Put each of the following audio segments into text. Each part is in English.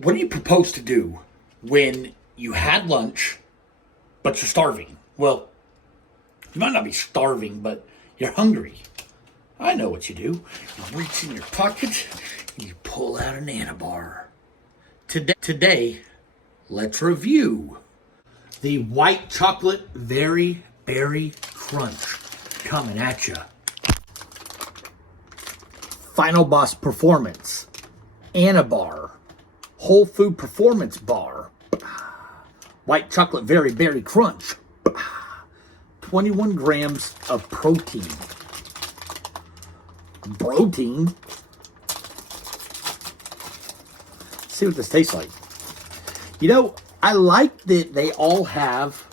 What do you propose to do when you had lunch, but you're starving? Well, you might not be starving, but you're hungry. I know what you do. You reach in your pocket and you pull out an Anabar. Today, let's review the white chocolate very berry crunch coming at you. Final Boss Performance, Anabar, Whole Food Performance Bar, white chocolate very berry crunch, 21 grams of protein. Protein. See what this tastes like. You know, I like that they all have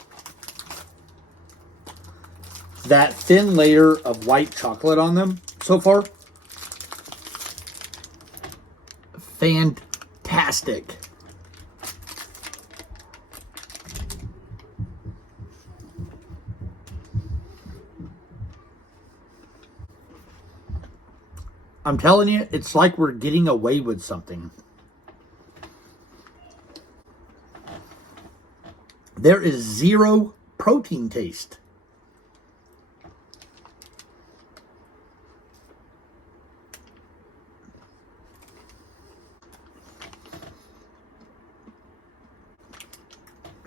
that thin layer of white chocolate on them so far. Fantastic. I'm telling you, it's like we're getting away with something. There is zero protein taste.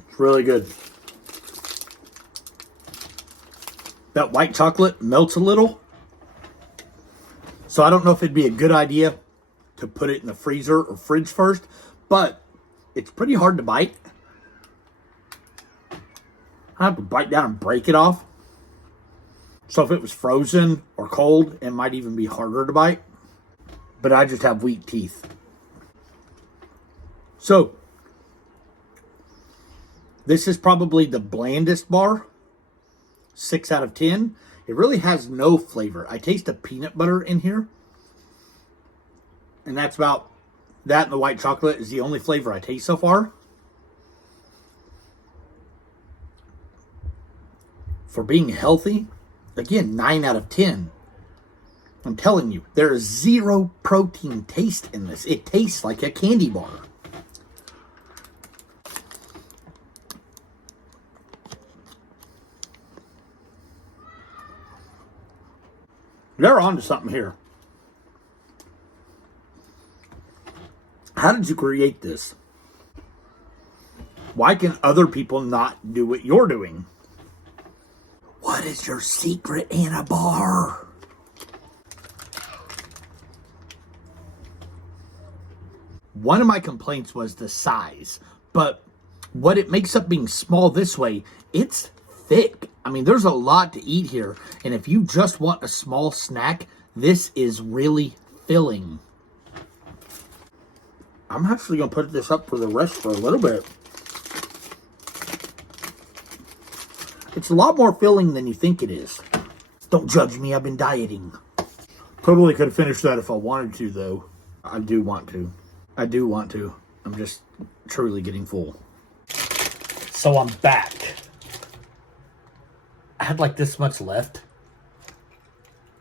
It's really good. That white chocolate melts a little. So I don't know if it'd be a good idea to put it in the freezer or fridge first, but it's pretty hard to bite. I have to bite down and break it off. So if it was frozen or cold, it might even be harder to bite. But I just have weak teeth. So this is probably the blandest bar. 6 out of 10. It really has no flavor. I taste the peanut butter in here. And that's about that, and the white chocolate is the only flavor I taste so far. For being healthy, again, 9 out of 10. I'm telling you, there is zero protein taste in this. It tastes like a candy bar. They're onto something here. How did you create this? Why can other people not do what you're doing? What is your secret Anabar? One of my complaints was the size, but what it makes up being small this way, it's thick. I mean, there's a lot to eat here, and if you just want a small snack, this is really filling. I'm actually going to put this up for the rest for a little bit. It's a lot more filling than you think it is. Don't judge me, I've been dieting. Totally could have finished that if I wanted to, though. I do want to. I'm just truly getting full. So I'm back. I had like this much left.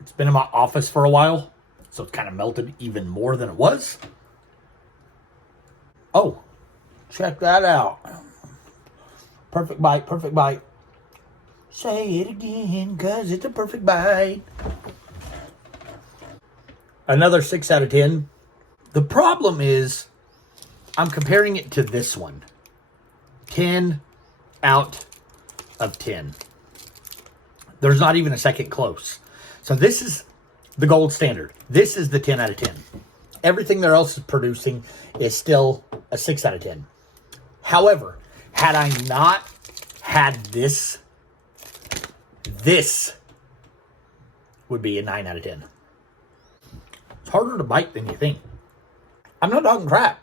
It's been in my office for a while, so it's kind of melted even more than it was. Oh, check that out. Perfect bite, perfect bite. Say it again, cause it's a perfect bite. Another 6 out of 10. The problem is, I'm comparing it to this one. 10 out of 10. There's not even a second close. So this is the gold standard. This is the 10 out of 10. Everything there else is producing is still a 6 out of 10. However, had I not had this would be a 9 out of 10. It's harder to bite than you think. I'm not talking crap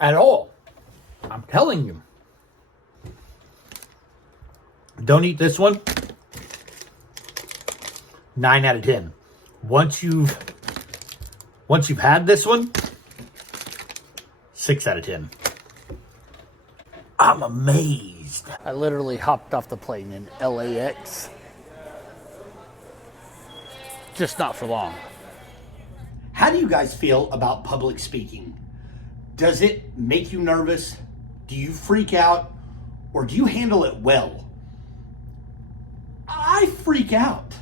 at all. I'm telling you. Don't eat this one. 9 out of 10. Once you've had this one, 6 out of 10. I'm amazed. I literally hopped off the plane in LAX. Just not for long. How do you guys feel about public speaking? Does it make you nervous? Do you freak out? Or do you handle it well? I freak out.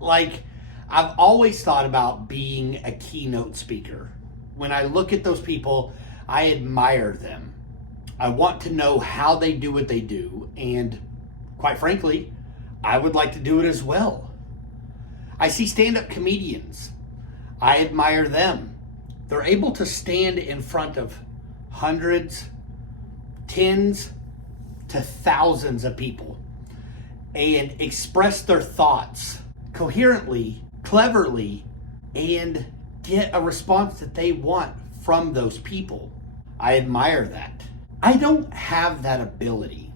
Like, I've always thought about being a keynote speaker. When I look at those people, I admire them. I want to know how they do what they do. And quite frankly, I would like to do it as well. I see stand-up comedians. I admire them. They're able to stand in front of hundreds, tens to thousands of people and express their thoughts coherently, cleverly, and get a response that they want from those people. I admire that. I don't have that ability.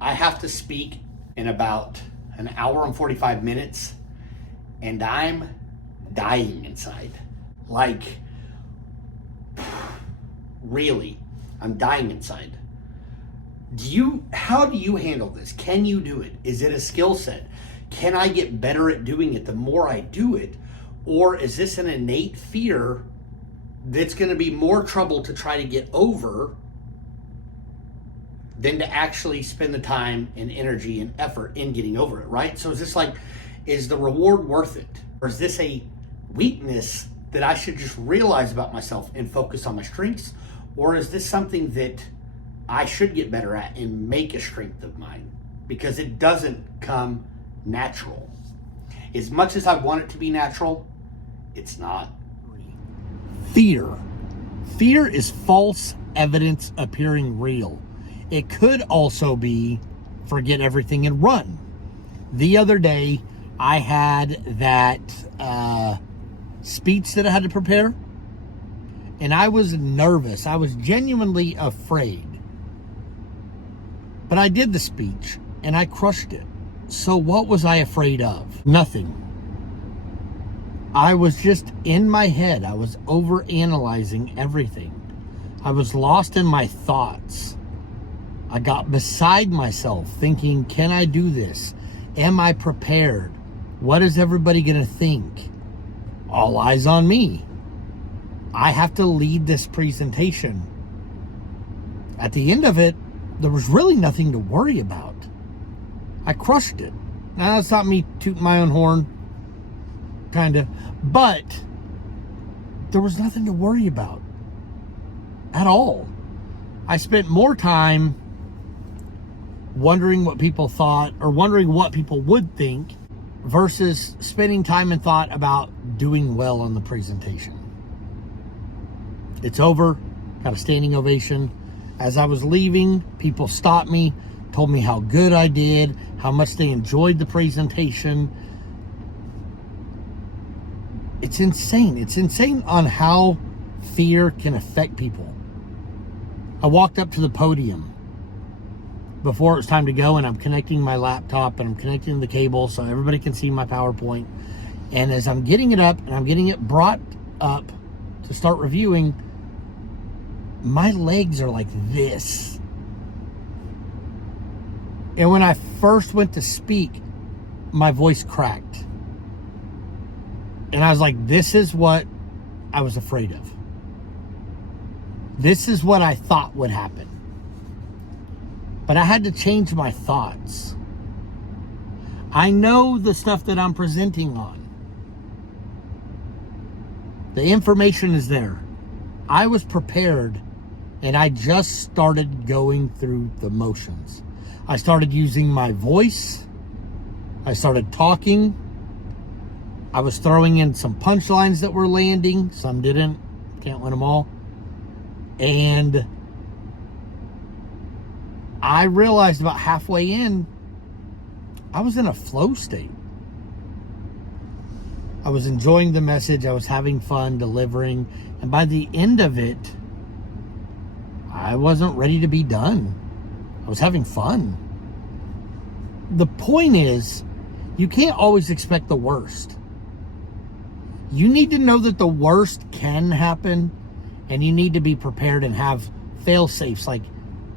I have to speak in about an hour and 45 minutes, and I'm dying inside. Like, really, I'm dying inside. How do you handle this? Can you do it? Is it a skill set? Can I get better at doing it the more I do it? Or is this an innate fear that's going to be more trouble to try to get over than to actually spend the time and energy and effort in getting over it, right? So is this like, is the reward worth it? Or is this a weakness that I should just realize about myself and focus on my strengths? Or is this something that I should get better at and make a strength of mine? Because it doesn't come natural. As much as I want it to be natural, it's not. Fear. Fear is false evidence appearing real. It could also be forget everything and run. The other day, I had that speech that I had to prepare, and I was nervous. I was genuinely afraid. But I did the speech, and I crushed it. So what was I afraid of? Nothing. I was just in my head. I was overanalyzing everything. I was lost in my thoughts. I got beside myself thinking, can I do this? Am I prepared? What is everybody going to think? All eyes on me. I have to lead this presentation. At the end of it, there was really nothing to worry about. I crushed it. Now, it's not me tooting my own horn, kind of, but there was nothing to worry about at all. I spent more time wondering what people thought or wondering what people would think versus spending time and thought about doing well on the presentation. It's over. Got a standing ovation. As I was leaving, people stopped me, told me how good I did, how much they enjoyed the presentation. It's insane. It's insane on how fear can affect people. I walked up to the podium before it was time to go, and I'm connecting my laptop and I'm connecting the cable so everybody can see my PowerPoint. And as I'm getting it up and I'm getting it brought up to start reviewing, my legs are like this. And when I first went to speak, my voice cracked. And I was like, this is what I was afraid of. This is what I thought would happen. But I had to change my thoughts. I know the stuff that I'm presenting on. The information is there. I was prepared, and I just started going through the motions. I started using my voice. I started talking. I was throwing in some punchlines that were landing. Some didn't. Can't win them all. And I realized about halfway in, I was in a flow state. I was enjoying the message. I was having fun delivering. And by the end of it, I wasn't ready to be done. I was having fun. The point is, you can't always expect the worst. You need to know that the worst can happen, and you need to be prepared and have fail-safes, like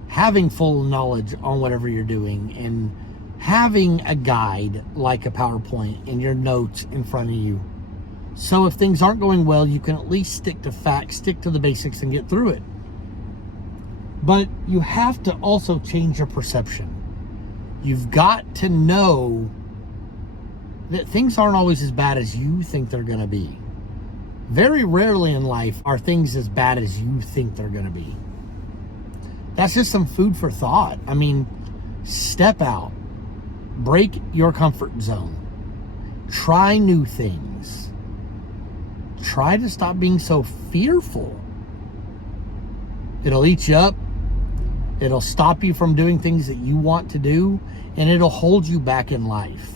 having full knowledge on whatever you're doing and having a guide like a PowerPoint and your notes in front of you. So if things aren't going well, you can at least stick to facts, stick to the basics, and get through it. But you have to also change your perception. You've got to know that things aren't always as bad as you think they're going to be. Very rarely in life are things as bad as you think they're going to be. That's just some food for thought. I mean, step out. Break your comfort zone. Try new things. Try to stop being so fearful. It'll eat you up. It'll stop you from doing things that you want to do, and it'll hold you back in life.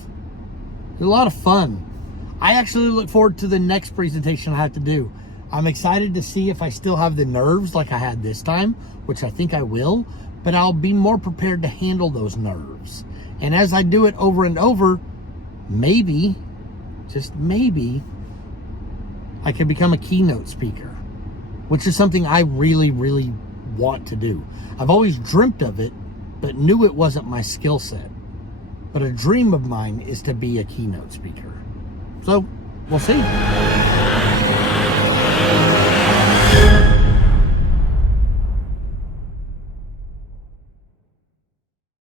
It's a lot of fun. I actually look forward to the next presentation I have to do. I'm excited to see if I still have the nerves like I had this time, which I think I will, but I'll be more prepared to handle those nerves. And as I do it over and over, maybe, just maybe, I can become a keynote speaker, which is something I really, really want to do. I've always dreamt of it, but knew it wasn't my skill set. But a dream of mine is to be a keynote speaker. So, we'll see.